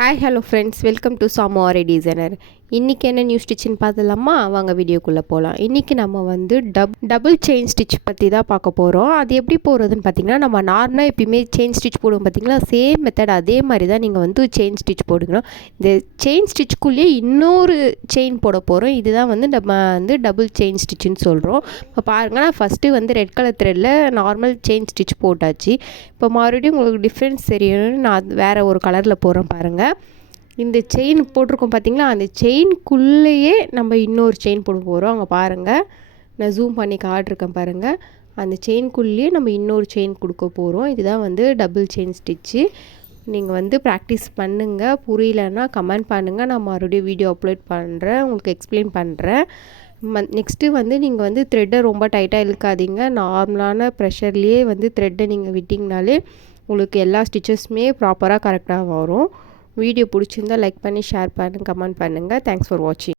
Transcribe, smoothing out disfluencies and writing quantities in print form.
Hi hello friends, welcome to சாமோரி designer. இன்றைக்கி என்ன நியூ ஸ்டிச்சுன்னு பார்த்துலாமா? வாங்க வீடியோக்குள்ளே போகலாம். இன்றைக்கி நம்ம வந்து டபுள் செயின் ஸ்டிச் பற்றி தான் பார்க்க போகிறோம். அது எப்படி போகிறதுன்னு பார்த்திங்கன்னா, நம்ம நார்மலாக எப்பயுமே செயின் ஸ்டிச் போடுவோம் பார்த்திங்களா, சேம் மெத்தட் அதே மாதிரி தான் நீங்கள் வந்து செயின் ஸ்டிச் போடுக்கணும். இந்த செயின் ஸ்டிச்சுக்குள்ளேயே இன்னொரு செயின் போட போகிறோம். இதுதான் வந்து நம்ம வந்து டபுள் செயின் ஸ்டிச்சுன்னு சொல்கிறோம். இப்போ பாருங்கள், நான் ஃபஸ்ட்டு வந்து ரெட் கலர் த்ரெட்டில் நார்மல் செயின் ஸ்டிச் போட்டாச்சு. இப்போ மறுபடியும் உங்களுக்கு டிஃப்ரென்ஸ் தெரியணும்னு நான் வேறு ஒரு கலரில் போடுறேன் பாருங்கள். இந்த செயின் போட்டிருக்கோம் பார்த்திங்களா, அந்த செயின்குள்ளேயே நம்ம இன்னொரு செயின் போட போகிறோம். அங்கே பாருங்கள், நான் ஜூம் பண்ணி காட்டிருக்கேன் பாருங்கள். அந்த செயின்குள்ளேயே நம்ம இன்னொரு செயின் கொடுக்க போகிறோம். இதுதான் வந்து டபுள் செயின் ஸ்டிச்சு. நீங்கள் வந்து ப்ராக்டிஸ் பண்ணுங்கள். புரியலன்னா கமெண்ட் பண்ணுங்கள், நான் மறுபடியும் வீடியோ அப்லோட் பண்ணுறேன், உங்களுக்கு எக்ஸ்பிளைன் பண்ணுறேன். நெக்ஸ்ட்டு வந்து நீங்கள் வந்து த்ரெட்டை ரொம்ப டைட்டாக இழுக்காதீங்க. நார்மலான ப்ரெஷர்லேயே வந்து த்ரெட்டை நீங்கள் விட்டிங்கனாலே உங்களுக்கு எல்லா ஸ்டிச்சஸுமே ப்ராப்பராக கரெக்டாக வரும். வீடியோ பிடிச்சிருந்தால் லைக் பண்ணி ஷேர் பண்ணுங்கள், கமெண்ட் பண்ணுங்கள். தேங்க்ஸ் ஃபார் வாட்சிங்.